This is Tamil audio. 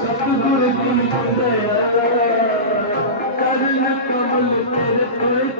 சத்குரு கருண கமல் திருத்தொழில்